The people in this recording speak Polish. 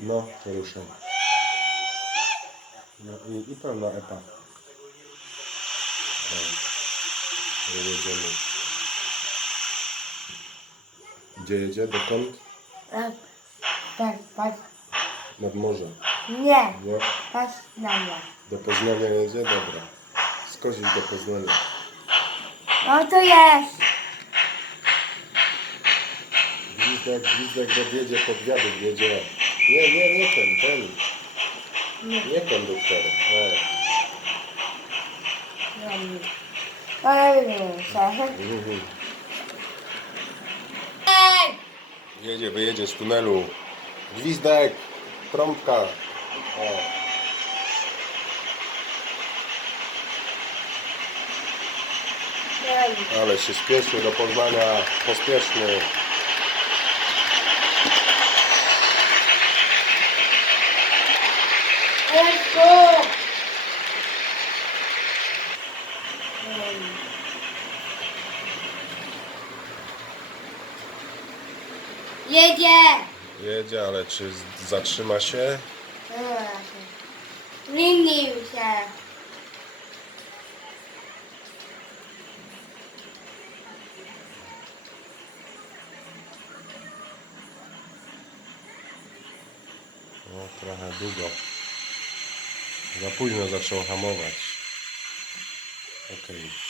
No, to ruszaj. No i, i pełna epa. O, jedziemy. Gdzie jedzie? Dokąd? Tak, tak, patrz. Nad morze. Nie, Nie? patrz na mnie. Do Poznania jedzie? Dobra. Skozić do Poznania. No to jest. Gwizdek, gwizdek dowiedzie, podwiadek wiedzie. Nie, nie, nie ten, ten. Nie konduktor. E. Kolejny się. Mhm. Ej! Jedzie, wyjedzie z tunelu. Gwizdek, trąbka. O. Ale się spieszy do Poznania, pospieszny. Jedzie! Jedzie, ale czy z- zatrzyma się? Zmienił się. No, trochę długo. Za późno zaczął hamować. Okej.